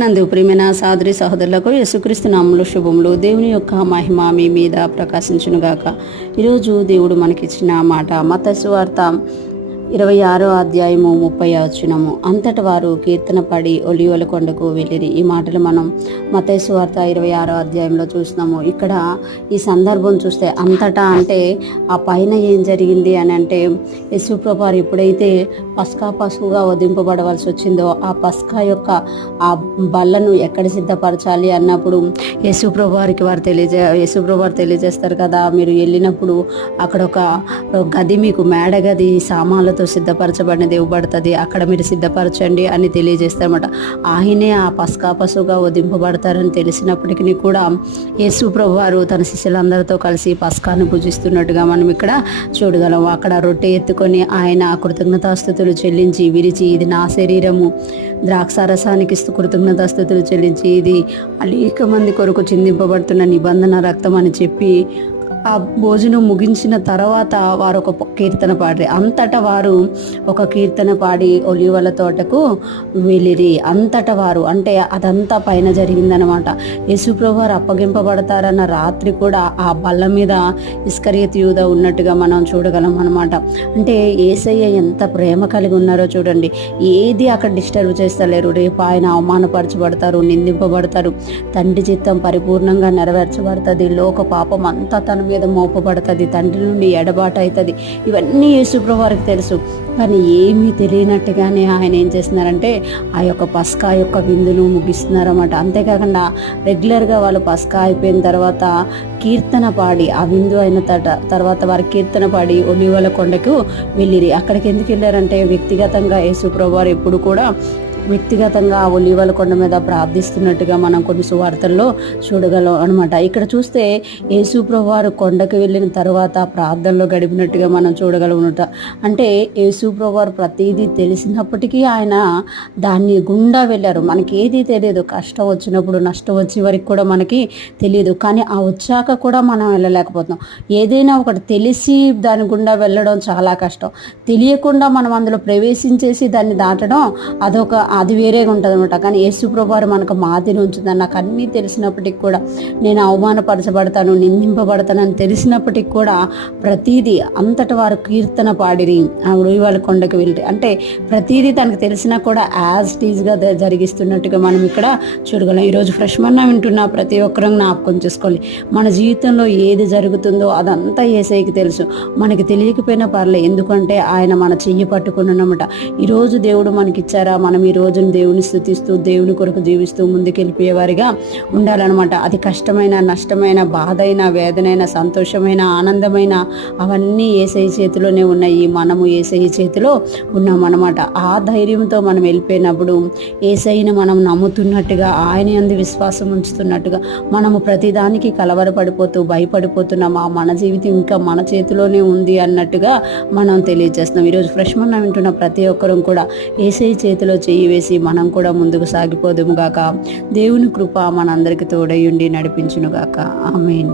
నందు ప్రియమైన సహోదరి సహోదరులకు యేసుక్రీస్తు నామములో శుభములు. దేవుని యొక్క మహిమ మీ మీద ప్రకాశించునుగాక. ఈరోజు దేవుడు మనకిచ్చిన మాట మత్తయి సువార్త 26వ అధ్యాయము 30వ వచనము. అంతటి వారు కీర్తన పడి ఒలీవల కొండకు వెళ్ళిరి. ఈ మాటలు మనం మత్తయి సువార్త 26వ అధ్యాయంలో చూస్తున్నాము. ఇక్కడ ఈ సందర్భం చూస్తే అంతటా అంటే ఆ పైన ఏం జరిగింది అని అంటే యేసు ప్రభువారు ఎప్పుడైతే పస్కా పశువుగా వధింపబడవలసి వచ్చిందో ఆ పస్కా యొక్క ఆ బల్లను ఎక్కడ సిద్ధపరచాలి అన్నప్పుడు యేసు ప్రభువారికి యేసు ప్రభువారు తెలియజేస్తారు కదా, మీరు వెళ్ళినప్పుడు అక్కడ ఒక గది మీకు మేడ గది సామాన్లతో సిద్ధపరచబడినది ఇవ్వబడుతుంది, అక్కడ మీరు సిద్ధపరచండి అని తెలియజేస్తారన్నమాట. ఆయనే ఆ పస్కా పశువుగా వధింపబడతారని తెలిసినప్పటికీ కూడా యేసు ప్రభువారు తన శిష్యులందరితో కలిసి పస్కాను పూజిస్తున్నట్టుగా మనం ఇక్కడ చూడగలం. అక్కడ రొట్టె ఎత్తుకొని ఆయన కృతజ్ఞతాస్తుతులు చెల్లించి విరిచి, ఇది నా శరీరము, ద్రాక్షారసానికి కృతజ్ఞతాస్తుతులు చెల్లించి ఇది అనేక మంది కొరకు చిందింపబడుతున్న నిబంధన రక్తం అని చెప్పి ఆ భోజనం ముగించిన తర్వాత వారు ఒక కీర్తన పాడిరి. అంతటా వారు ఒక కీర్తన పాడి ఒలీవల తోటకు వెళ్ళిరి. అంతటా వారు అంటే అదంతా పైన జరిగిందనమాట. యేసుప్రభు వారు అప్పగింపబడతారన్న రాత్రి కూడా ఆ బల్ల మీద ఇస్కరియోతు యూదా ఉన్నట్టుగా మనం చూడగలం అనమాట. అంటే యేసయ్య ఎంత ప్రేమ కలిగి ఉన్నారో చూడండి. ఏది అక్కడ డిస్టర్బ్ చేస్తలేరు. రేపు ఆయన అవమానపరచబడతారు, నిందింపబడతారు, తండ్రి చిత్తం పరిపూర్ణంగా నెరవేర్చబడుతుంది, లోక పాపం అంతా తన మీద మోపబడుతుంది, తండ్రి నుండి ఎడబాటు అవుతుంది. ఇవన్నీ యేసుప్రభు వారికి తెలుసు. కానీ ఏమీ తెలియనట్టుగానే ఆయన ఏం చేస్తున్నారంటే ఆ యొక్క పస్కా యొక్క విందును ముగిస్తున్నారన్నమాట. అంతేకాకుండా రెగ్యులర్గా వాళ్ళు పస్కా అయిపోయిన తర్వాత కీర్తన పాడి ఆ విందు అయిన తర్వాత వారు కీర్తన పాడి ఒలీవల కొండకు వెళ్ళిరి. అక్కడికి ఎందుకు వెళ్ళారంటే వ్యక్తిగతంగా యేసుప్రభు వారు ఎప్పుడు కూడా వ్యక్తిగతంగా ఆ ఒలీవల కొండ మీద ప్రార్థిస్తున్నట్టుగా మనం కొన్ని సువార్తల్లో చూడగలం అనమాట. ఇక్కడ చూస్తే యేసు ప్రభువారు కొండకు వెళ్ళిన తర్వాత ప్రార్థనలో గడిపినట్టుగా మనం చూడగలమన్నమాట. అంటే యేసు ప్రభువారు ప్రతిదీ తెలిసినప్పటికీ ఆయన దాన్ని గుండా వెళ్ళారు. మనకి ఏది తెలియదు, కష్టం వచ్చినప్పుడు నష్టం వచ్చే వరకు కూడా మనకి తెలియదు. కానీ ఆ వచ్చాక కూడా మనం వెళ్ళలేకపోతున్నాం. ఏదైనా ఒకటి తెలిసి దాని గుండా వెళ్ళడం చాలా కష్టం. తెలియకుండా మనం అందులో ప్రవేశించేసి దాన్ని దాటడం అది వేరేగా ఉంటుంది అనమాట. కానీ యేసు ప్రభువారు మనకు మాదిరి ఉంచుతుంది. నాకు అన్నీ తెలిసినప్పటికి కూడా నేను అవమానపరచబడతాను, నిందింపబడతానని తెలిసినప్పటికి కూడా ప్రతీదీ అంతటి వారు కీర్తన పాడిరి ఆ ఒలీవల కొండకు వెళ్ళి. అంటే ప్రతీదీ తనకు తెలిసినా కూడా యాజ్ టీజ్గా జరిగిస్తున్నట్టుగా మనం ఇక్కడ చూడగలం. ఈరోజు ఫ్రెష్ మన్నా వింటున్న ప్రతి ఒక్కరం జ్ఞాపకం చేసుకోవాలి. మన జీవితంలో ఏది జరుగుతుందో అదంతా యేసయ్యకి తెలుసు. మనకి తెలియకపోయినా పర్లేదు, ఎందుకంటే ఆయన మన చెయ్యి పట్టుకున్నమాట. ఈరోజు దేవుడు మనకిచ్చారా, మనం ఈ రోజును దేవుని స్తుతిస్తూ దేవుని కొరకు జీవిస్తూ ముందుకెళ్ళిపోయేవారిగా ఉండాలన్నమాట. అది కష్టమైన, నష్టమైన, బాధైన, వేదనైన, సంతోషమైన, ఆనందమైన అవన్నీ యేసయ్య చేతిలోనే ఉన్నాయి. మనము యేసయ్య చేతిలో ఉన్నామన్నమాట. ఆ ధైర్యంతో మనం వెళ్ళిపోయినప్పుడు యేసయ్యను మనం నమ్ముతున్నట్టుగా, ఆయన యందు విశ్వాసం ఉంచుతున్నట్టుగా, మనము ప్రతిదానికి కలవరపడిపోతూ భయపడిపోతున్నాం. మన జీవితం ఇంకా మన చేతిలోనే ఉంది అన్నట్టుగా మనం తెలియజేస్తున్నాం. ఈరోజు ఫ్రెష్ మన్నా వింటున్న ప్రతి ఒక్కరూ కూడా యేసయ్య చేతిలో చేయి వేసి మనం కూడా ముందుకు సాగిపోదుము గాక. దేవుని కృప మనందరికీ తోడయుండి నడిపించును గాక. ఆమేన్.